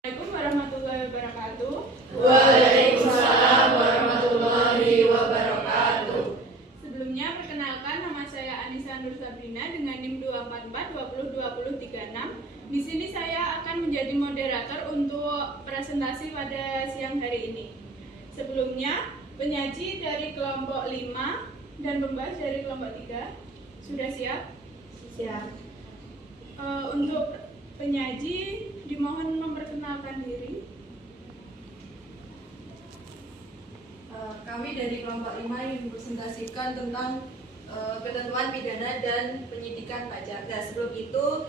Assalamualaikum warahmatullahi wabarakatuh. Waalaikumsalam warahmatullahi wabarakatuh. Sebelumnya perkenalkan, nama saya Anissa Nur Sabrina dengan NIM 244202036. Di sini saya akan menjadi moderator untuk presentasi pada siang hari ini. Sebelumnya, penyaji dari kelompok 5 dan pembahas dari kelompok 3 sudah siap? Siap. Untuk penyaji dimohon memperkenalkan diri. Kami dari kelompok 5 ingin mempresentasikan tentang ketentuan pidana dan penyidikan pajak. Nah, sebelum itu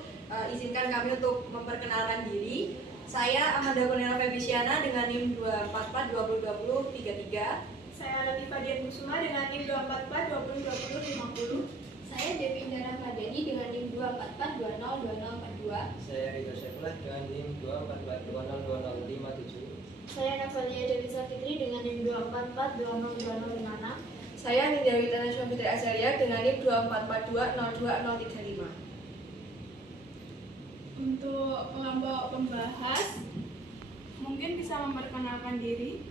izinkan kami untuk memperkenalkan diri. Saya Amanda Cornelia Febisyana dengan NIM 244202033. Saya Latifah Dian Kusuma dengan NIM 244202050. Saya Devi Indra Madani dengan NIM 244202042. Saya Rito Saifullah dengan NIM 244202057. Saya Navalia Dewi Safitri dengan NIM 244202056. Saya Nindya Witana Fitri Azaria dengan NIM 244202035. Untuk kelompok pembahas, mungkin bisa memperkenalkan diri.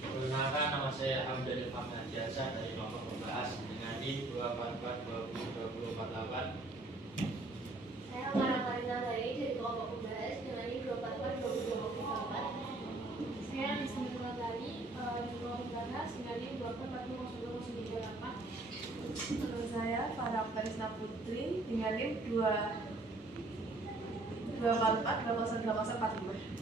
Perkenalkan, nama saya Hamdan Ilham Najasa dari kelompok pembahas dengan NIM 244202048. Saya Amara Marina dari kelompok pembahas dengan NIM 2442024. Saya Lisa Nurlatari di kelompok pembahas dengan NIM 2442038. Saya Farah Karisna Putri dengan NIM 244208045.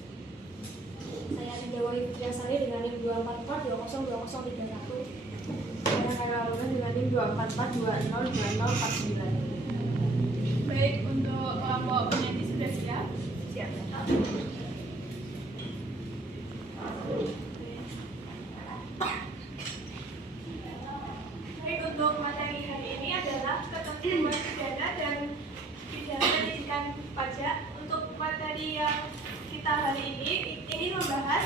Saya Dewi Fitriasari dengan NIM 244202031. Saya Khairul Alumni dengan NIM 244202049. Baik, untuk kelompok penyanyi sudah siap? Siap. Baik, untuk materi hari ini adalah ketentuan pidana dan pidana penyidikan pajak. Untuk materi yang kita hari ini membahas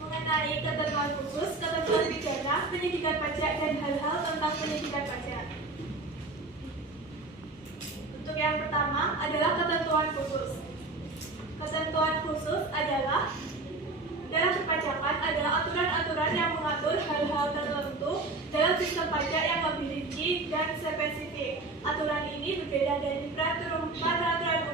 mengenai ketentuan khusus, ketentuan pidana, penyidikan pajak, dan hal-hal tentang penyidikan pajak. Untuk yang pertama adalah ketentuan khusus. Ketentuan khusus adalah dalam perpajakan adalah aturan-aturan yang mengatur hal-hal tertentu dalam sistem pajak yang lebih rinci dan spesifik. Aturan ini berbeda dari peraturan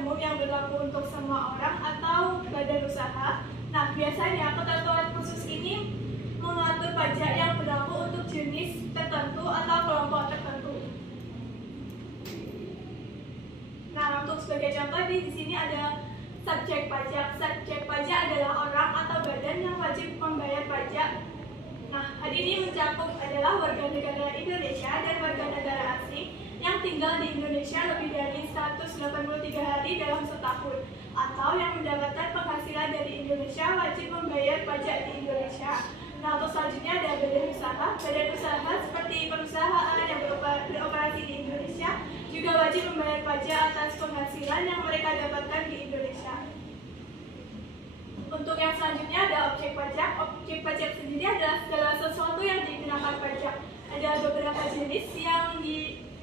umum yang berlaku untuk semua orang atau badan usaha. Nah, biasanya ketentuan khusus ini mengatur pajak yang berlaku untuk jenis tertentu atau kelompok tertentu. Nah, untuk sebagai contoh di sini ada subjek pajak. Subjek pajak adalah orang atau badan yang wajib membayar pajak. Nah, hal ini mencakup adalah warga negara Indonesia dan warga negara asing yang tinggal di Indonesia lebih dari 183 hari dalam setahun, atau yang mendapatkan penghasilan dari Indonesia wajib membayar pajak di Indonesia. Nah, untuk selanjutnya ada badan usaha. Badan usaha seperti perusahaan yang beroperasi di Indonesia juga wajib membayar pajak atas penghasilan yang mereka dapatkan di Indonesia. Untuk yang selanjutnya ada objek pajak. Objek pajak sendiri adalah segala sesuatu yang dikenakan pajak. Ada beberapa jenis yang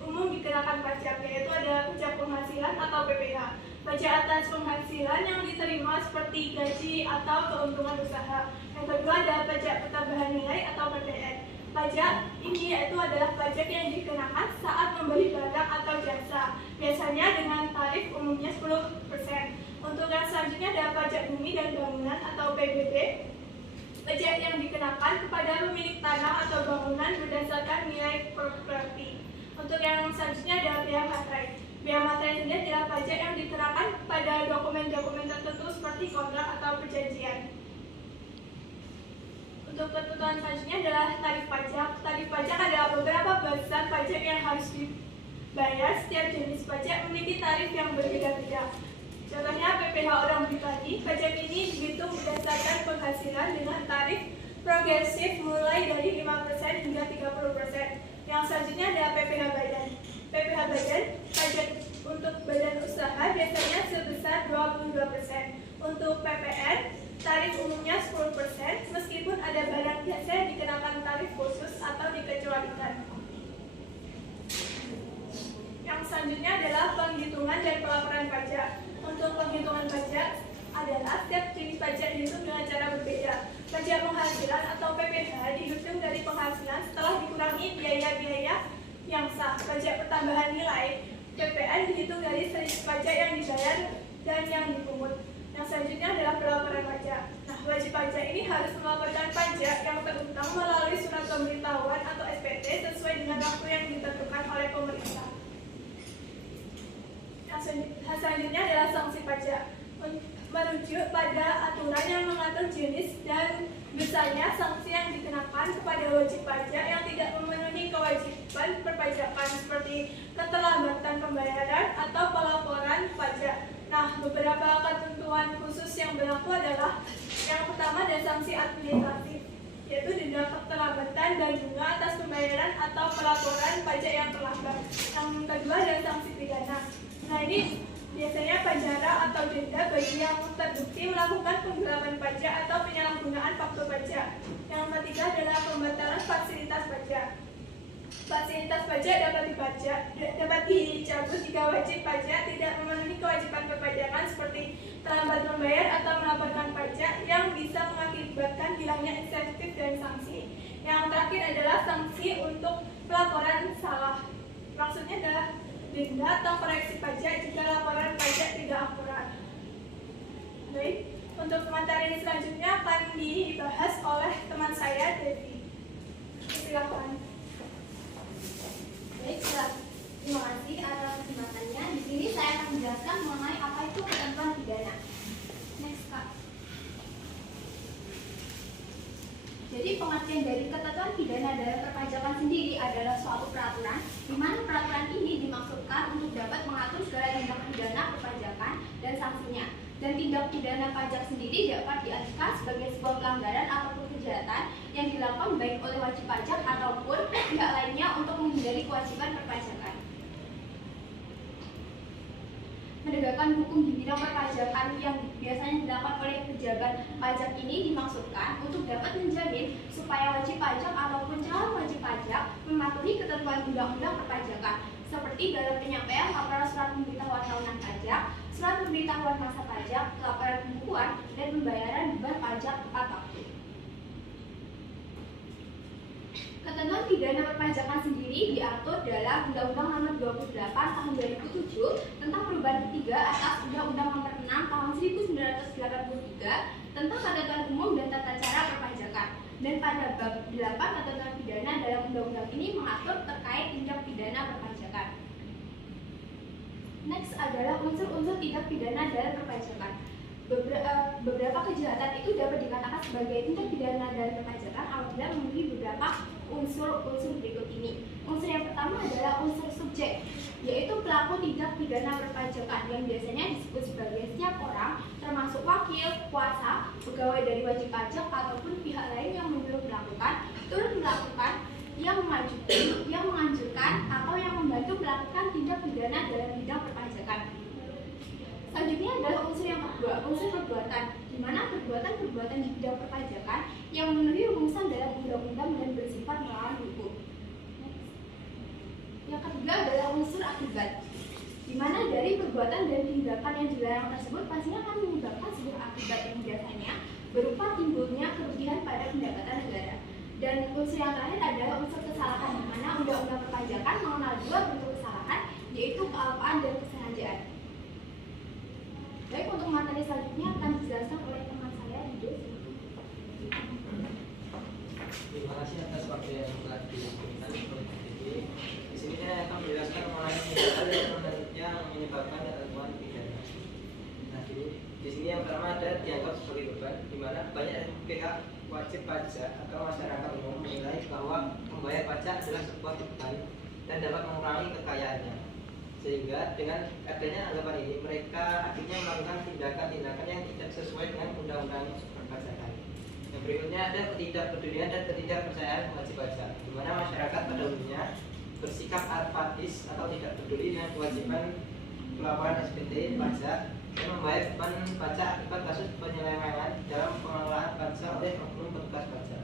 umum dikenakan pajak, yaitu ada pajak penghasilan atau PPH, pajak atas penghasilan yang diterima seperti gaji atau keuntungan usaha. Yang kedua ada pajak pertambahan nilai atau PPN. Pajak ini yaitu adalah pajak yang dikenakan saat membeli barang atau jasa, biasanya dengan tarif umumnya 10%. Untuk yang selanjutnya ada pajak bumi dan bangunan atau PBB. Pajak yang dikenakan kepada pemilik tanah atau bangunan berdasarkan nilai properti. Untuk yang selanjutnya ada bea materai. Bea materai sendiri adalah pajak yang dikenakan pada dokumen-dokumen tertentu seperti kontrak atau perjanjian. Untuk ketentuan selanjutnya adalah tarif pajak. Tarif pajak adalah beberapa batasan pajak yang harus dibayar. Setiap jenis pajak memiliki tarif yang berbeda-beda. Contohnya PPH orang pribadi. Pajak ini dihitung berdasarkan penghasilan dengan tarif progresif mulai dari 5% hingga 30%. Yang selanjutnya ada PPH badan. PPH badan, pajak untuk badan usaha biasanya sebesar 22%. Untuk PPN, tarif umumnya 10%, meskipun ada barang jasa yang dikenakan tarif khusus atau dikecualikan. Yang selanjutnya adalah penghitungan dan pelaporan pajak. pajak adalah setiap jenis pajak dihitung dengan cara berbeda. Pajak penghasilan atau PPh dihitung dari penghasilan setelah dikurangi biaya-biaya yang sah. Pajak pertambahan nilai PPN dihitung dari selisih pajak yang dibayar dan yang dipungut. Yang selanjutnya adalah pelaporan pajak. Nah, wajib pajak ini harus melaporkan pajak yang terutang melalui surat pemberitahuan atau SPT sesuai dengan waktu yang ditentukan oleh pemerintah. Yang selanjutnya adalah sanksi pajak. Merujuk pada aturan yang mengatur jenis dan besarnya sanksi yang dikenakan kepada wajib pajak yang tidak memenuhi kewajiban perpajakan seperti keterlambatan pembayaran atau pelaporan pajak. Nah, beberapa ketentuan khusus yang berlaku adalah yang pertama ada sanksi administratif, yaitu denda keterlambatan dan bunga atas pembayaran atau pelaporan pajak yang terlambat. Yang kedua ada sanksi pidana. Nah, ini biasanya penjara atau denda bagi yang terbukti melakukan penggelapan pajak atau penyalahgunaan faktur pajak. Yang ketiga adalah pembatalan fasilitas pajak. Fasilitas pajak dapat dicabut jika wajib pajak tidak memenuhi kewajiban perpajakan seperti terlambat membayar atau melaporkan pajak yang bisa mengakibatkan hilangnya insentif dan sanksi. Yang terakhir adalah sanksi untuk pelaporan salah. Maksudnya adalah denda atau koreksi pajak jika laporan pajak tidak akurat. Baik, untuk materi selanjutnya akan dibahas oleh teman saya, Devi. Silakan. Baik, terima kasih atas kesempatannya. Di sini saya akan menjelaskan mengenai apa itu ketentuan pidana. Next, Kak. Jadi pengertian dari ketentuan pidana dalam perpajakan sendiri adalah suatu peraturan di mana peraturan ini dimaksudkan untuk dapat mengatur segala tindak pidana perpajakan dan sanksinya. Dan tindak pidana pajak sendiri dapat diartikan sebagai sebuah pelanggaran ataupun kejahatan yang dilakukan baik oleh wajib pajak ataupun pihak lainnya untuk menghindari kewajiban perpajakan. Menegakkan hukum di bidang perpajakan yang biasanya dilakukan oleh pejabat pajak ini dimaksudkan untuk dapat menjamin supaya wajib pajak ataupun calon wajib pajak mematuhi ketentuan undang-undang perpajakan seperti dalam penyampaian laporan surat pemberitahuan tahunan pajak, surat pemberitahuan masa pajak, laporan pembukuan, dan pembayaran beban pajak tepat waktu. Ketentuan pidana perpajakan sendiri diatur dalam Undang-Undang Nomor 28 Tahun 2007 tentang perubahan ketiga atas Undang-Undang Nomor 6 Tahun 1983 tentang ketentuan umum dan tata cara perpajakan. Dan pada bab 8 ketentuan pidana dalam undang-undang ini mengatur terkait tindak pidana perpajakan. Next adalah unsur-unsur tindak pidana dalam perpajakan. Beberapa kejahatan itu dapat dikatakan sebagai tindak pidana dalam perpajakan apabila memenuhi beberapa unsur-unsur berikut ini. Unsur yang pertama adalah unsur subjek, yaitu pelaku tindak pidana perpajakan yang biasanya disebut sebagai setiap orang, termasuk wakil, kuasa, pegawai dari wajib pajak ataupun pihak lain yang menyuruh melakukan, turut melakukan, yang menganjurkan atau yang membantu melakukan tindak pidana dalam bidang perpajakan. Selanjutnya adalah unsur yang kedua, unsur perbuatan, di mana perbuatan-perbuatan di bidang perpajakan yang memenuhi rumusan dalam undang-undang dan bersifat melawan hukum. Yang ketiga adalah unsur akibat, di mana dari perbuatan dan tindakan yang dilarang tersebut pastinya akan menyebabkan sebuah akibat yang biasanya berupa timbulnya kerugian pada pendapatan negara. Dan unsur yang terakhir adalah unsur kesalahan, di mana undang-undang perpajakan mengenal dua bentuk kesalahan, yaitu kealpaan dan kesengajaan. Baik, untuk materi selanjutnya akan dijelaskan oleh teman saya, Dido. Terima kasih atas waktu yang telah diberikan oleh Devi. Di sini saya akan menjelaskan mengenai hal yang menyebabkan ketentuan pidana. Nah, di sini yang pertama ada dianggap sebagai beban, di mana banyak pihak wajib pajak atau masyarakat umum menilai bahwa membayar pajak adalah sebuah beban dan dapat mengurangi kekayaannya. Sehingga dengan adanya anggapan ini, mereka akhirnya melakukan tindakan-tindakan yang tidak sesuai dengan undang-undang perpajakan. Yang berikutnya ada ketidakpedulian dan ketidakpercayaan wajib pajak, di mana masyarakat pada umumnya bersikap apatis atau tidak peduli dengan kewajiban pelaporan SPT pajak dan membayar beban pajak akibat kasus penyelewengan dalam pengelolaan pajak oleh oknum petugas pajak.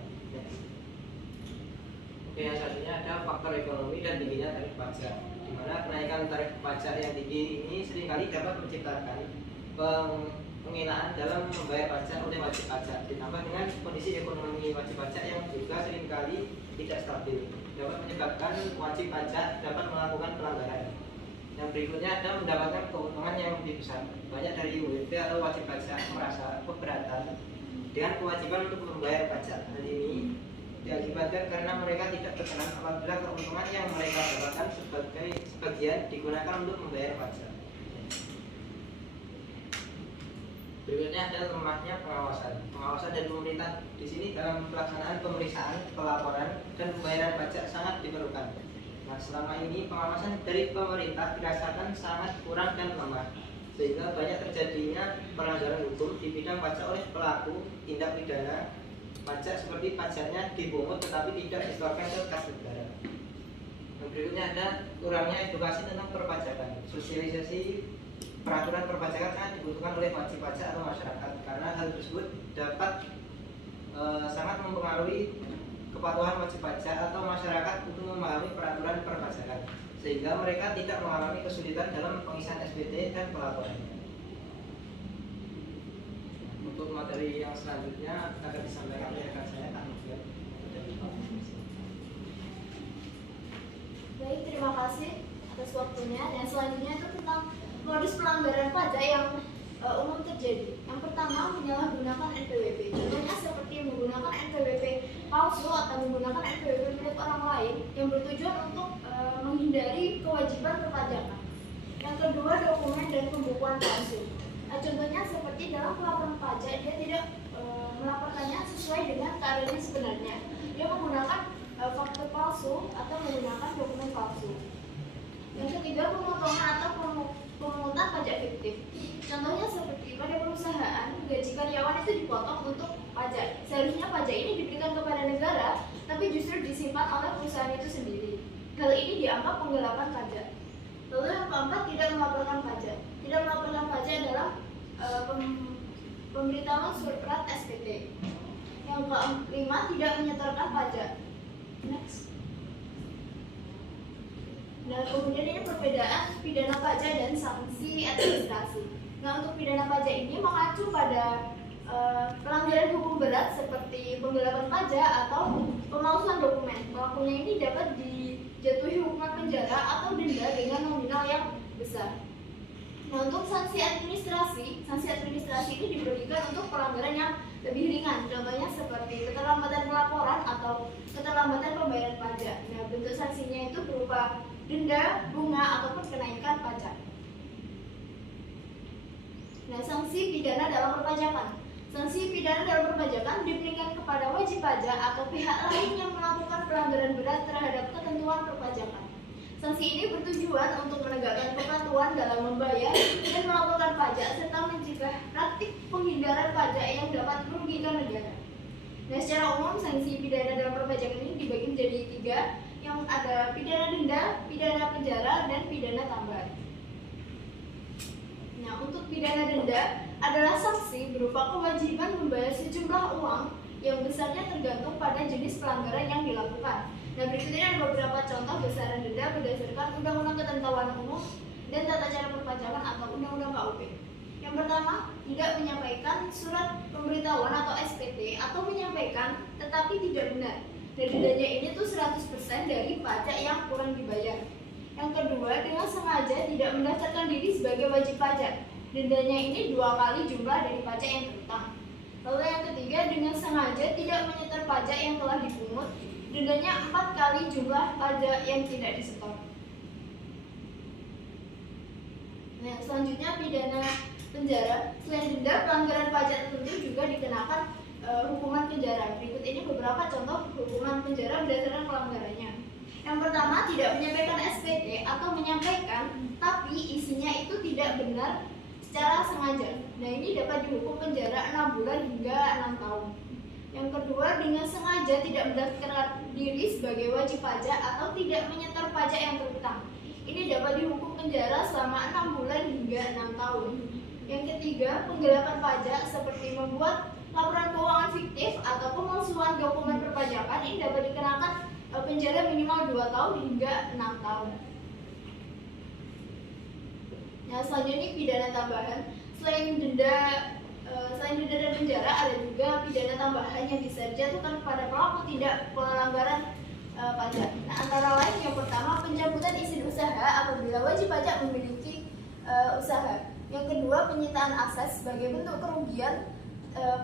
Oke, yang selanjutnya ada faktor ekonomi dan tingginya tarif pajak, di mana kenaikan tarif pajak yang tinggi ini seringkali dapat menciptakan penghinaan dalam membayar pajak oleh wajib pajak, ditambah dengan kondisi ekonomi wajib pajak yang juga seringkali tidak stabil, dapat menyebabkan wajib pajak dapat melakukan pelanggaran. Yang berikutnya ada mendapatkan keuntungan yang lebih besar. Banyak dari WP atau wajib pajak merasa keberatan dengan kewajiban untuk membayar pajak. Hal ini diakibatkan karena mereka tidak berkenan apabila keuntungan yang mereka dapatkan sebagian digunakan untuk membayar pajak. Berikutnya adalah lemahnya pengawasan. Pengawasan dari pemerintah di sini dalam pelaksanaan pemeriksaan, pelaporan, dan pembayaran pajak sangat diperlukan. Nah, selama ini pengawasan dari pemerintah dirasakan sangat kurang dan lemah, sehingga banyak terjadinya pelanggaran hukum di bidang pajak oleh pelaku tindak pidana pajak seperti pajaknya dipungut tetapi tidak disetorkan ke kas negara. Yang berikutnya ada kurangnya edukasi tentang perpajakan. Sosialisasi peraturan perpajakan sangat dibutuhkan oleh wajib pajak atau masyarakat karena hal tersebut dapat sangat mempengaruhi kepatuhan wajib pajak atau masyarakat untuk memahami peraturan perpajakan sehingga mereka tidak mengalami kesulitan dalam pengisian SPT dan pelaporannya. Untuk materi yang selanjutnya akan disampaikan oleh rekan saya Kak Novel. Baik, terima kasih atas waktunya. Dan selanjutnya itu tentang modus pelanggaran pajak yang umum terjadi. Yang pertama, menyalahgunakan NPWP. Contohnya seperti menggunakan NPWP palsu atau menggunakan NPWP milik orang lain yang bertujuan untuk menghindari kewajiban perpajakan. Yang kedua, dokumen dan pembukuan palsu. Nah, contohnya seperti dalam pelaporan pajak dia tidak melaporkannya sesuai dengan keadaannya sebenarnya. Dia menggunakan faktur palsu atau menggunakan dokumen palsu. Yang ketiga, pemotongan atau pemungutan pajak fiktif. Contohnya seperti pada perusahaan, gaji karyawan itu dipotong untuk pajak. Seharusnya pajak ini diberikan kepada negara, tapi justru disimpan oleh perusahaan itu sendiri. Hal ini dianggap penggelapan pajak. Lalu yang keempat, tidak melaporkan pajak. Tidak melaporkan pajak dalam pemberitahuan surat SPT. Yang kelima, tidak menyetorkan pajak. Next. Nah, kemudian ini perbedaan pidana pajak dan sanksi administrasi. Nah, untuk pidana pajak ini mengacu pada pelanggaran hukum berat seperti penggelapan pajak atau pemalsuan dokumen. Pelakunya ini dapat dijatuhi hukuman penjara atau denda dengan nominal yang besar. Nah, untuk sanksi administrasi ini diberikan untuk pelanggaran yang lebih ringan. Contohnya seperti keterlambatan pelaporan atau keterlambatan pembayaran pajak. Nah, bentuk sanksinya itu berupa denda, bunga, ataupun kenaikan pajak. Nah, sanksi pidana dalam perpajakan. Sanksi pidana dalam perpajakan diberikan kepada wajib pajak atau pihak lain yang melakukan pelanggaran berat terhadap ketentuan perpajakan. Sanksi ini bertujuan untuk menegakkan kepatuhan dalam membayar dan melaporkan pajak serta mencegah praktik penghindaran pajak yang dapat merugikan negara. Nah, secara umum sanksi pidana dalam perpajakan ini dibagi menjadi 3, yang ada pidana denda, pidana penjara, dan pidana tambahan. Nah, untuk pidana denda adalah sanksi berupa kewajiban membayar sejumlah uang yang besarnya tergantung pada jenis pelanggaran yang dilakukan. Nah, berikut ini ada beberapa contoh besaran denda berdasarkan Undang-Undang Ketentuan Umum dan Tata Cara Perpajakan atau Undang-Undang KUP. Yang pertama, tidak menyampaikan surat pemberitahuan atau SPT atau menyampaikan tetapi tidak benar. Dan dendanya ini tuh 100% dari pajak yang kurang dibayar. Yang kedua, dengan sengaja tidak mendaftarkan diri sebagai wajib pajak. Dendanya ini 2 kali jumlah dari pajak yang terutang. Lalu yang ketiga, dengan sengaja tidak menyetor pajak yang telah dipungut. Dendanya 4 kali jumlah pajak yang tidak disetor. Nah, selanjutnya pidana penjara. Selain denda, pelanggaran pajak tertentu juga dikenakan hukuman penjara. Berikut ini beberapa contoh hukuman penjara berdasarkan pelanggarannya. Yang pertama, tidak menyampaikan SPT atau menyampaikan tapi isinya itu tidak benar secara sengaja. Nah, ini dapat dihukum penjara 6 bulan hingga 6 tahun. Yang kedua, dengan sengaja tidak mendaftarkan diri sebagai wajib pajak atau tidak menyetor pajak yang terutang. Ini dapat dihukum penjara selama 6 bulan hingga 6 tahun. Yang ketiga, penggelapan pajak seperti membuat laporan keuangan fiktif atau pemalsuan dokumen perpajakan ini dapat dikenakan penjara minimal 2 tahun hingga 6 tahun. Nah, selanjutnya pidana tambahan. Selain denda dan penjara, ada juga pidana tambahan yang bisa dijatuhkan kepada pelaku tindak pelanggaran pajak. Nah, antara lain yang pertama pencabutan izin usaha apabila wajib pajak memiliki usaha. Yang kedua penyitaan aset sebagai bentuk kerugian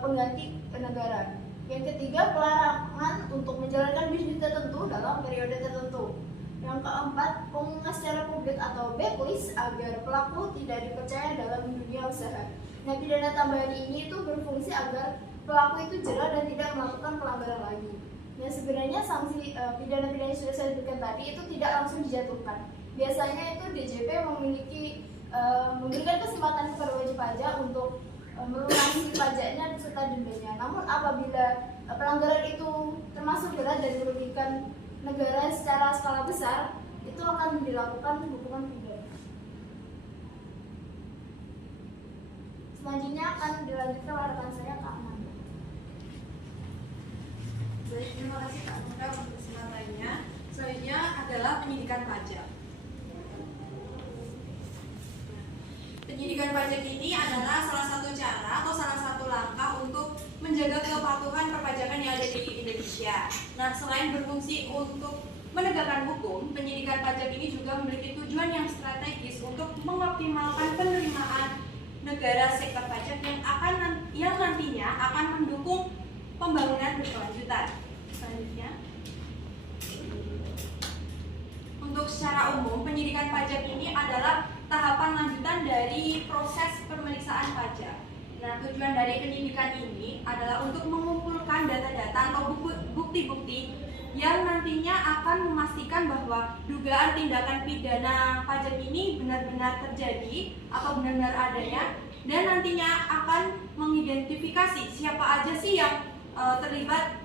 pengganti ke negara. Yang ketiga pelarangan untuk menjalankan bisnis tertentu dalam periode tertentu. Yang keempat pengumuman secara publik atau blacklist agar pelaku tidak dipercaya dalam dunia usaha. Nah, pidana tambahan ini itu berfungsi agar pelaku itu jera dan tidak melakukan pelanggaran lagi. Nah, sebenarnya sanksi pidana-pidana yang sudah saya sebutkan tadi itu tidak langsung dijatuhkan. Biasanya itu DJP memberikan kesempatan kepada wajib pajak untuk melunasi pajaknya serta dendanya. Namun apabila pelanggaran itu termasuk berat dan merugikan negara secara skala besar, itu akan dilakukan hukuman pidana. Selanjutnya akan dilanjutkan oleh rekan saya, Kak Amanda. Baik, terima kasih Kak Amanda untuk kesempatannya. Selanjutnya adalah penyidikan pajak. Penyidikan pajak ini adalah salah satu cara atau salah satu langkah untuk menjaga kepatuhan perpajakan yang ada di Indonesia. Nah, selain berfungsi untuk menegakkan hukum, penyidikan pajak ini juga memiliki tujuan yang strategis untuk mengoptimalkan penerimaan negara sektor pajak yang nantinya akan mendukung pembangunan berkelanjutan. Selanjutnya, untuk secara umum, penyidikan pajak ini adalah tahapan lanjutan dari proses pemeriksaan pajak. Nah, tujuan dari penyidikan ini adalah untuk mengumpulkan data-data atau bukti-bukti yang nantinya akan memastikan bahwa dugaan tindakan pidana pajak ini benar-benar terjadi atau benar-benar adanya, dan nantinya akan mengidentifikasi siapa aja sih yang terlibat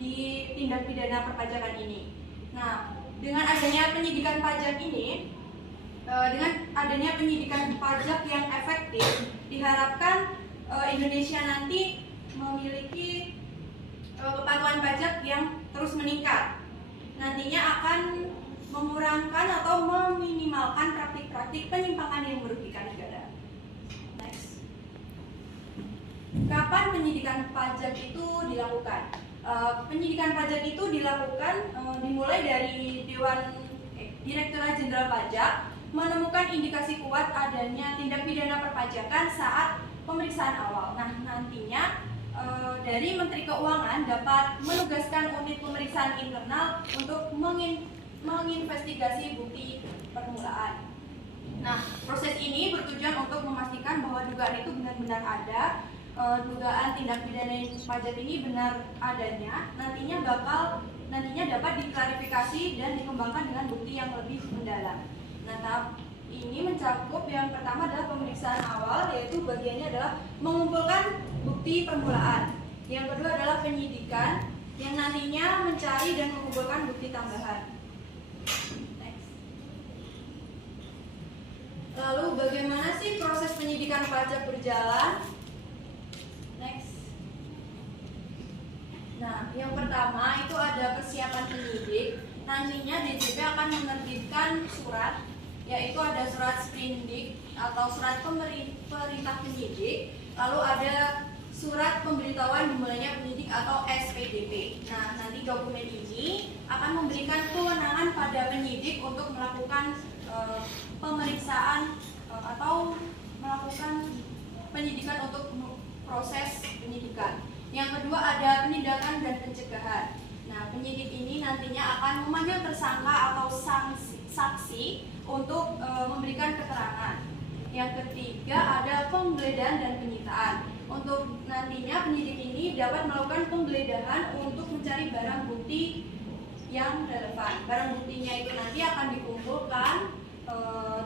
di tindak pidana perpajakan ini. Nah, dengan adanya penyidikan pajak ini, dengan adanya penyidikan pajak yang efektif, diharapkan Indonesia nanti memiliki kepatuhan pajak yang terus meningkat. Nantinya akan mengurangkan atau meminimalkan praktik-praktik penyimpangan yang merugikan negara. Next. Kapan penyidikan pajak itu dilakukan? Penyidikan pajak itu dilakukan dimulai dari Direktorat Jenderal Pajak menemukan indikasi kuat adanya tindak pidana perpajakan saat pemeriksaan awal. Nah, nantinya dari Menteri Keuangan dapat menugaskan unit pemeriksaan internal untuk menginvestigasi bukti permulaan. Nah, proses ini bertujuan untuk memastikan bahwa dugaan itu benar-benar ada, dugaan tindak pidana pajak ini benar adanya, nantinya dapat diklarifikasi dan dikembangkan dengan bukti yang lebih mendalam. Nah, tahap ini mencakup yang pertama adalah pemeriksaan awal, yaitu bagiannya adalah mengumpulkan bukti permulaan. Yang kedua adalah penyidikan, yang nantinya mencari dan mengumpulkan bukti tambahan. Next. Lalu bagaimana sih proses penyidikan pajak berjalan? Next. Nah, yang pertama itu ada persiapan penyidik. Nantinya DJP akan menerbitkan surat, yaitu ada surat sprindik atau surat perintah penyidik. Lalu ada surat pemberitahuan dimulainya penyidik atau SPDP. Nah, nanti dokumen ini akan memberikan kewenangan pada penyidik untuk melakukan pemeriksaan atau melakukan penyidikan untuk proses penyidikan. Yang kedua ada penindakan dan pencegahan. Nah, penyidik ini nantinya akan memanggil tersangka atau saksi untuk memberikan keterangan. Yang ketiga ada penggeledahan dan penyitaan. Untuk nantinya penyidik ini dapat melakukan penggeledahan untuk mencari barang bukti yang relevan. Barang buktinya itu nanti akan dikumpulkan,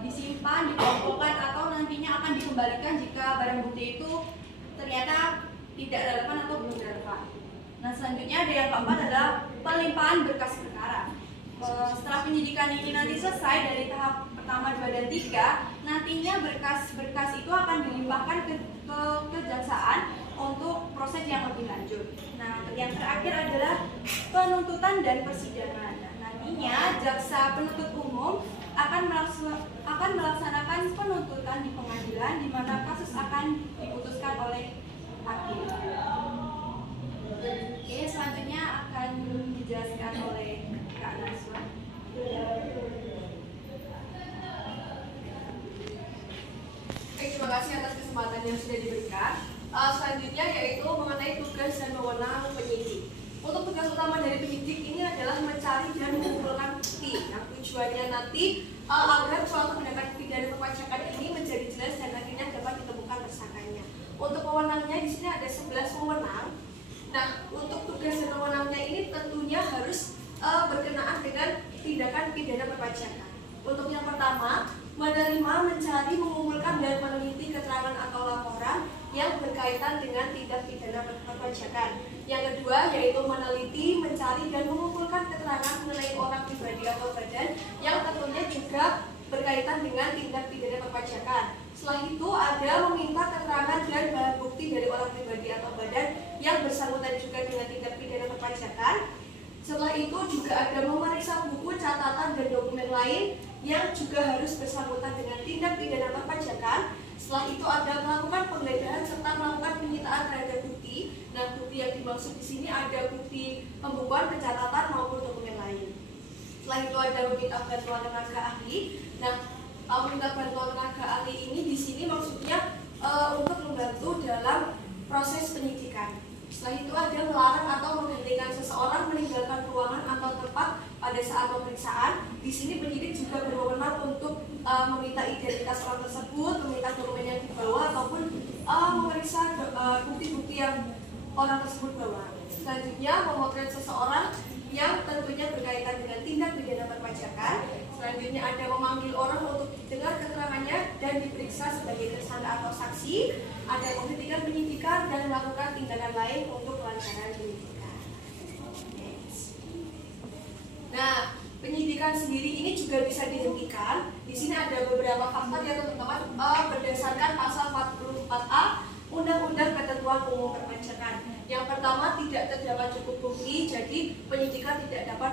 disimpan, dikumpulkan, atau nantinya akan dikembalikan jika barang bukti itu ternyata tidak relevan atau belum relevan. Nah, selanjutnya ada yang keempat adalah pelimpahan berkas perkara. Setelah penyidikan ini nanti selesai dari tahap pertama, 2, dan 3, nantinya berkas-berkas itu akan dilimpahkan ke kejaksaan untuk proses yang lebih lanjut. Nah, yang terakhir adalah penuntutan dan persidangan. Nah, nantinya jaksa penuntut umum akan melaksanakan penuntutan di pengadilan di mana kasus akan diputuskan oleh hakim. Oke, selanjutnya akan dijelaskan oleh Kak Naswa. Terima kasih atas kesempatan yang sudah diberikan. Selanjutnya yaitu mengenai tugas dan wewenang penyidik. Untuk tugas utama dari penyidik ini adalah mencari dan mengumpulkan bukti. Yang tujuannya nanti agar suatu tindakan pidana perpajakan ini menjadi jelas dan akhirnya dapat ditemukan tersangkanya. Untuk wewenangnya di sini ada 11 wewenang. Nah, untuk tugas dan wewenangnya ini tentunya harus berkenaan dengan tindakan pidana perpajakan. Untuk yang pertama, menerima, mencari, mengumpulkan dan meneliti keterangan atau laporan yang berkaitan dengan tindak pidana perpajakan. Yang kedua yaitu meneliti, mencari dan mengumpulkan keterangan mengenai orang pribadi atau badan yang tentunya juga berkaitan dengan tindak pidana perpajakan. Setelah itu ada meminta keterangan dan barang bukti dari orang pribadi atau badan yang bersangkutan juga dengan tindak pidana perpajakan. Setelah itu juga ada memeriksa buku, catatan dan dokumen lain yang juga harus bersangkutan dengan tindak pidana perpajakan. Setelah itu ada melakukan penggeledahan serta melakukan penyitaan terhadap bukti. Nah, bukti yang dimaksud di sini ada bukti pembukuan, pencatatan maupun dokumen lain. Setelah itu ada meminta bantuan tenaga ahli. Nah, meminta bantuan tenaga ahli ini di sini maksudnya untuk membantu dalam proses penyidikan. Setelah itu ada melarang atau menghentikan seseorang meninggalkan ruangan atau tempat pada saat pemeriksaan. Di sini penyidik juga berwenang untuk meminta identitas orang tersebut, meminta dokumen yang dibawa ataupun memeriksa bukti-bukti yang orang tersebut bawa. Selanjutnya memotret seseorang yang tentunya berkaitan dengan tindak pidana perpajakan. Selanjutnya ada memanggil orang untuk didengar keterangannya dan diperiksa sebagai tersangka atau saksi. Ada menghentikan penyidikan dan melakukan tindakan lain untuk kelancaran penyidikan. Nah, penyidikan sendiri ini juga bisa dihentikan. Di sini ada beberapa faktor ya teman-teman, berdasarkan pasal 44A Undang-Undang Ketentuan Umum Perpajakan. Yang pertama, tidak terdapat cukup bukti, jadi penyidikan tidak dapat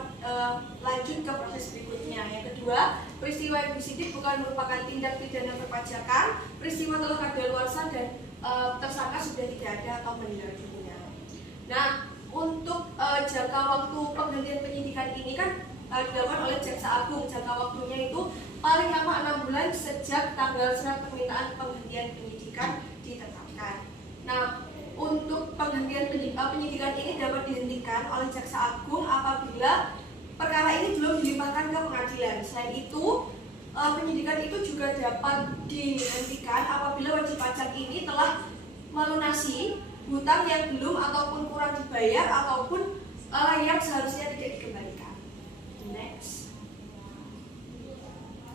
lanjut ke proses berikutnya. Yang kedua, peristiwa yang disidik bukan merupakan tindak pidana perpajakan, peristiwa telah kadaluarsa dan tersangka sudah tidak ada atau meninggal dunia. Nah, untuk jangka waktu penghentian penyidikan ini kan dilakukan oleh Jaksa Agung. Jangka waktunya itu paling lama 6 bulan sejak tanggal surat permintaan penghentian penyidikan ditetapkan. Nah, untuk penghentian penyidikan ini dapat dihentikan oleh Jaksa Agung apabila perkara ini belum dilimpahkan ke pengadilan. Selain itu, penyidikan itu juga dapat dihentikan apabila wajib pajak ini telah melunasi hutang yang belum ataupun kurang dibayar ataupun yang seharusnya tidak dikembalikan. Next.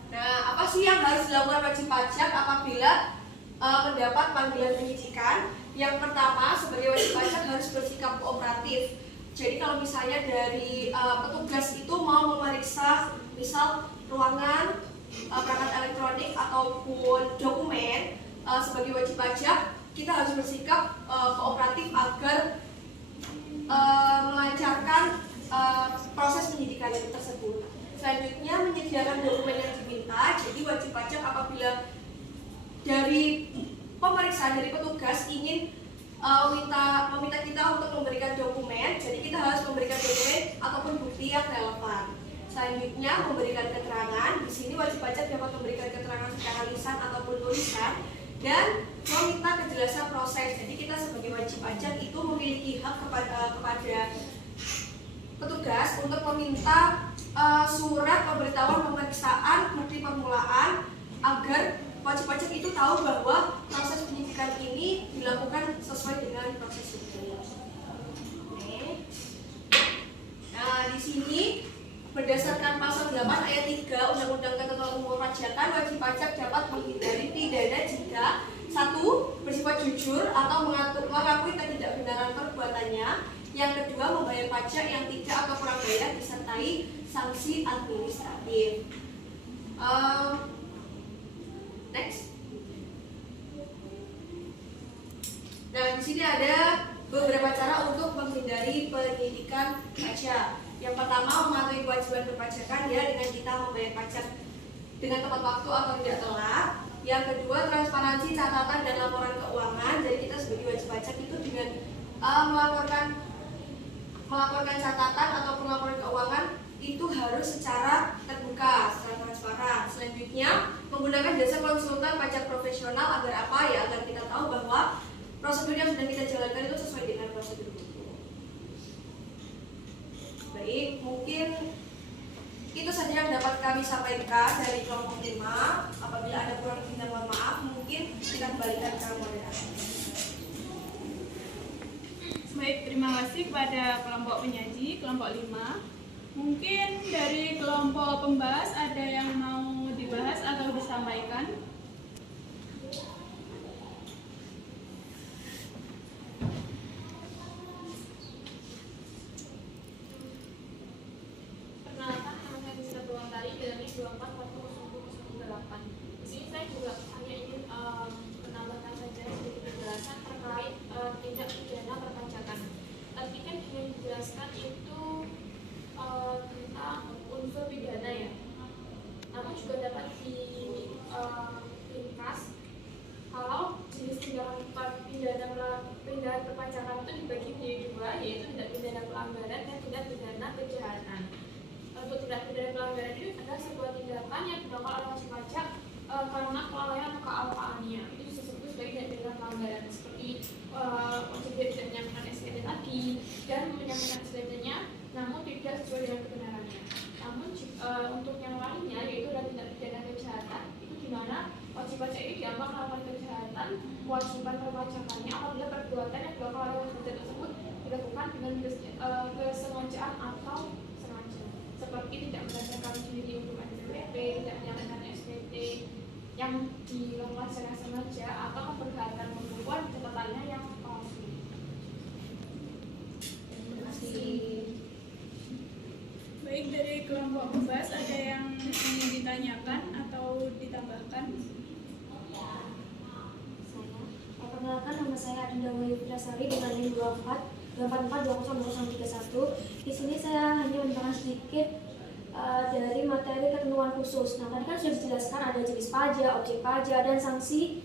Nah, apa sih yang harus dilakukan wajib pajak apabila mendapat panggilan penyidikan? Yang pertama, sebagai wajib pajak harus bersikap kooperatif. Jadi kalau misalnya dari petugas itu mau memeriksa misal ruangan, perangkat elektronik ataupun dokumen, sebagai wajib pajak kita harus bersikap kooperatif agar melancarkan proses penyidikan tersebut. Selanjutnya menyediakan dokumen yang diminta. Jadi wajib pajak apabila dari pemeriksaan dari petugas ingin meminta kita untuk memberikan dokumen, jadi kita harus memberikan dokumen ataupun bukti yang relevan. Selanjutnya memberikan keterangan. Di sini wajib pajak dapat memberikan keterangan secara lisan ataupun tulisan dan meminta kejelasan proses. Jadi kita sebagai wajib pajak itu memiliki hak kepada petugas untuk meminta surat pemberitahuan pemeriksaan bukti permulaan agar wajib pajak itu tahu bahwa proses penyidikan ini dilakukan sesuai dengan proses hukum. Nah, di sini berdasarkan pasal 8 ayat 3 Undang-Undang Ketentuan Umum Perpajakan, wajib pajak dapat menghindari pidana jika 1. bersifat jujur atau mengakui ketidakbenaran perbuatannya. Yang kedua, membayar pajak yang tidak atau kurang bayar disertai sanksi administratif. Next. Nah, di sini ada beberapa cara untuk menghindari penyidikan pajak. Yang pertama, mematuhi kewajiban perpajakan ya dengan kita membayar pajak dengan tepat waktu atau tidak telat. Yang kedua, transparansi catatan dan laporan keuangan. Jadi kita sebagai wajib pajak itu dengan melaporkan catatan ataupun laporan keuangan itu harus secara terbuka, secara transparan. Selanjutnya, menggunakan jasa konsultan pajak profesional agar apa ya? Agar kita tahu bahwa prosedur yang sudah kita jalankan itu sesuai dengan prosedur hukum. Baik, mungkin itu saja yang dapat kami sampaikan dari kelompok 5. Apabila ada kurang lebih dan mohon maaf, mungkin kita kembalikan ke moderator. Baik, terima kasih kepada kelompok penyaji, kelompok 5. Mungkin dari kelompok pembahas ada yang mau dibahas atau disampaikan? Perkenalkan, nama saya Rizka Purwantari dari 244008. Di sini saya juga hanya ingin menambahkan saja sedikit penjelasan terkait tindak pidana perpajakan. Tadi kan ingin dijelaskan itu tentang unsur pidana ya. Namun juga dapat diringkas kalau jenis pidana perpajakan itu dibagi menjadi dua, yaitu tindak pidana pelanggaran dan tindak pidana kejahatan. Untuk tindak pidana pelanggaran ini adalah sebuah tindakan yang dilakukan oleh wajib pajak karena kelalaian atau kealpaannya. Itu disebut sebagai tindak pidana pelanggaran, seperti wajib tidak menyampaikan SPT tadi dan menyampaikan SPT-nya namun tidak sesuai dengan kebenarannya. Namun untuk yang lainnya, yaitu adalah tindak pidana kejahatan, itu di mana wajib pajak ini dianggap melakukan kejahatan kewajiban perpajakannya apabila perbuatan yang dilakukan oleh wajib pajak tersebut dilakukan dengan kesengajaan atau sengaja, seperti tidak mendaftarkan diri untuk NPWP, tidak menyampaikan SPT yang dilakukan secara sengaja, atau memperlihatkan pembukuan catatannya yang palsu. Terima kasih. Baik, dari kelompok pembahas ada yang ingin ditanyakan atau ditambahkan? Perkenalkan, nama saya Adinda Wahyu Fitrasari dengan NIM 2444200131. Di sini saya hanya menambahkan sedikit dari materi ketentuan khusus. Nah, tadi kan sudah dijelaskan ada jenis pajak, objek pajak, dan sanksi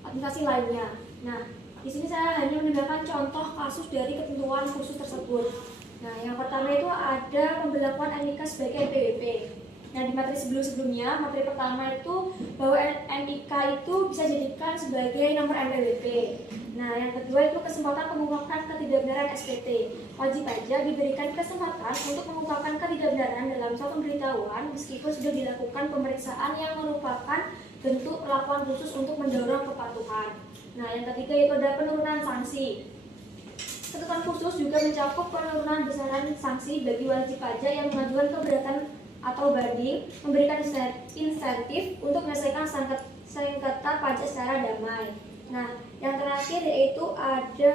administrasi lainnya. Nah, di sini saya hanya menambahkan contoh kasus dari ketentuan khusus tersebut. Nah, yang pertama itu ada pemberlakuan NIK sebagai NPWP. Nah, di materi sebelumnya, materi pertama itu bahwa NIK itu bisa dijadikan sebagai nomor NPWP. Nah, yang kedua itu kesempatan mengungkapkan ketidakbenaran SPT. Wajib pajak diberikan kesempatan untuk mengungkapkan ketidakbenaran dalam suatu pemberitahuan meskipun sudah dilakukan pemeriksaan yang merupakan bentuk perlakuan khusus untuk mendorong kepatuhan. Nah, yang ketiga itu ada penurunan sanksi. Ketentuan khusus juga mencakup penurunan besaran sanksi bagi wajib pajak yang mengajukan keberatan atau banding, memberikan insentif untuk menyelesaikan sengketa pajak secara damai. Nah, yang terakhir yaitu ada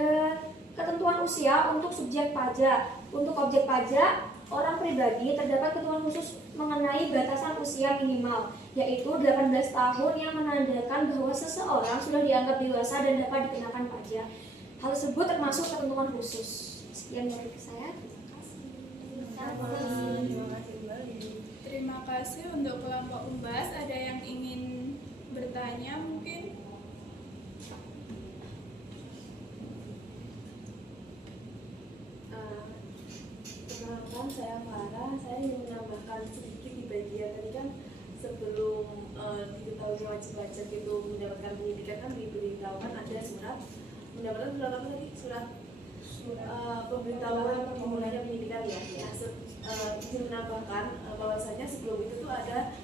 ketentuan usia untuk subjek pajak. Untuk objek pajak orang pribadi terdapat ketentuan khusus mengenai batasan usia minimal, yaitu 18 tahun yang menandakan bahwa seseorang sudah dianggap dewasa dan dapat dikenakan pajak. Hal tersebut termasuk ketentuan khusus. Sekian dari saya. Terima kasih. Terima kasih untuk kelompok pembahas. Ada yang ingin bertanya mungkin? Perkenalkan, saya Farah. Saya ingin menambahkan sedikit di bagian tadi kan sebelum diketahui wajib pajak itu mendapatkan pendidikan kan diberitahukan ada surat mendapatkan surat apa tadi? Surat pemberitahuan dimulainya pendidikan ya. Ingin menambahkan bahwasanya sebelum itu tuh ada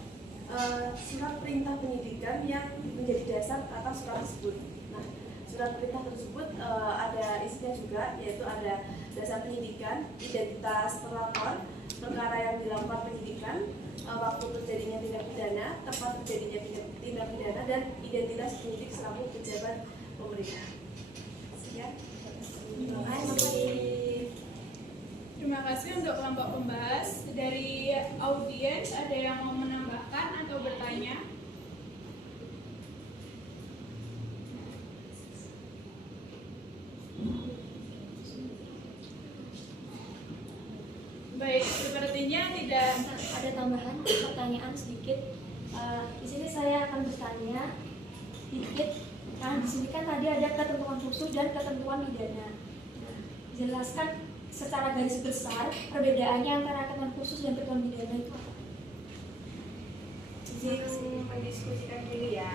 surat perintah pendidikan yang menjadi dasar atas surat tersebut. Nah, surat perintah tersebut ada isinya juga, yaitu ada dasar penyidikan, identitas terlapor, perkara yang dilakukan penyidikan, waktu terjadinya tindak pidana, tempat terjadinya tindak pidana, dan identitas penyidik selaku pejabat pemerintah. Sekian. Terima kasih. Terima kasih untuk kelompok pembahas. Dari audiens ada yang mau menambahkan atau bertanya? Baik, sepertinya tidak. Ada tambahan pertanyaan sedikit. Di sini saya akan bertanya, sedikit. Nah, di sini kan tadi ada ketentuan khusus dan ketentuan pidana. Nah, jelaskan secara garis besar perbedaannya antara ketentuan khusus dan ketentuan pidana itu apa? Izin mendiskusikan dulu ya.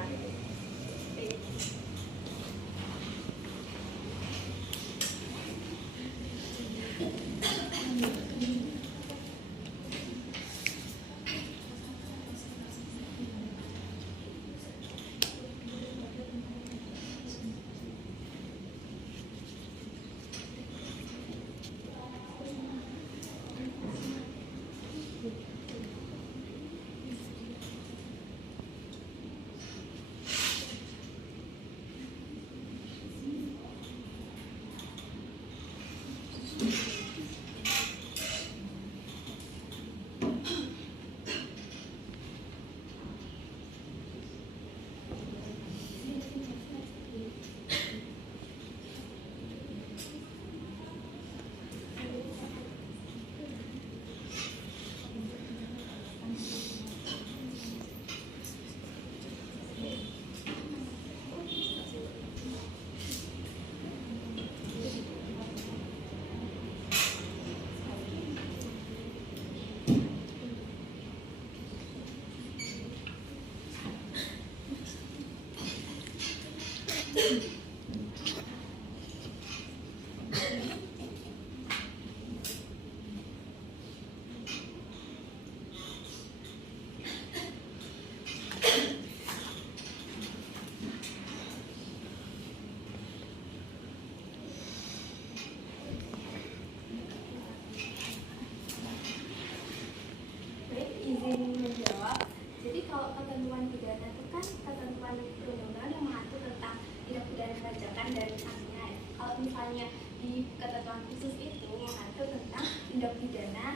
Baik, izin menjawab. Jadi kalau ketentuan pidana itu kan ketentuan perundang-undangan yang mengatur tentang tindak pidana perpajakan dan sanksinya. Kalau misalnya di ketentuan khusus itu mengatur tentang tindak pidana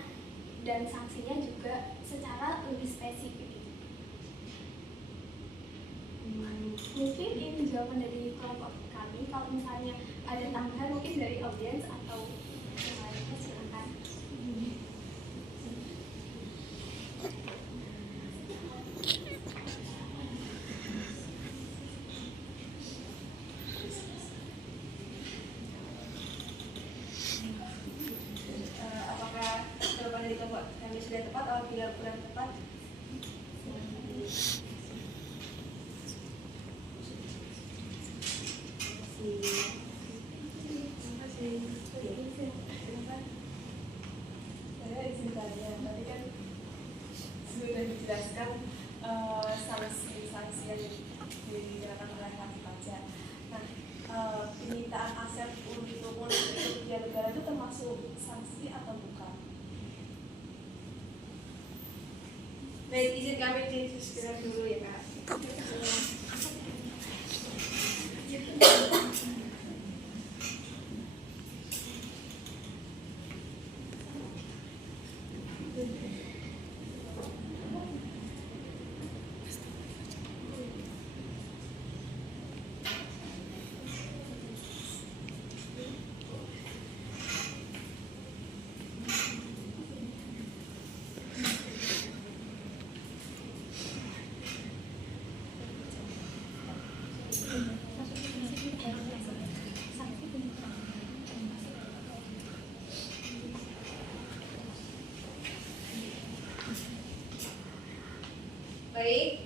dan sanksinya juga secara lebih spesifik. Mungkin ini jawaban dari kelompok kami. Kalau misalnya ada tambahan mungkin dari audiens atau yang lainnya, silakan. Apakah jawaban dari kelompok kami sudah tepat atau bila kurang tepat? Saya izin tanya, tadi kan sudah dijelaskan sanksi-sanksi yang dikenakan oleh wajib pajak. Nah, penyitaan aset untuk kerugian negara itu termasuk sanksi atau bukan? Baik, izin kami didiskusikan dulu ya Kak. Baik,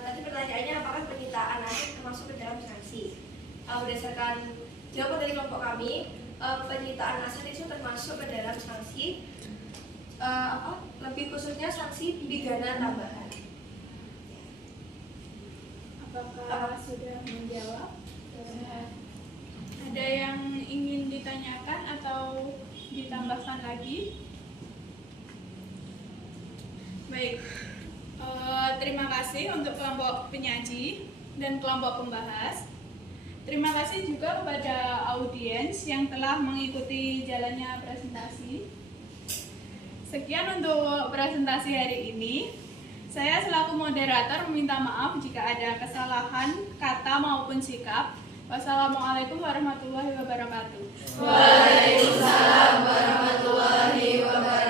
tadi pertanyaannya apakah penyitaan aset termasuk ke dalam sanksi? Berdasarkan jawaban dari kelompok kami, penyitaan aset itu termasuk ke dalam sanksi, lebih khususnya sanksi pidana tambahan. Apakah sudah menjawab? Ada yang ingin ditanyakan atau ditambahkan lagi? Baik, terima kasih untuk kelompok penyaji dan kelompok pembahas. Terima kasih juga kepada audiens yang telah mengikuti jalannya presentasi. Sekian untuk presentasi hari ini. Saya selaku moderator meminta maaf jika ada kesalahan kata maupun sikap. Wassalamualaikum warahmatullahi wabarakatuh. Waalaikumsalam warahmatullahi wabarakatuh.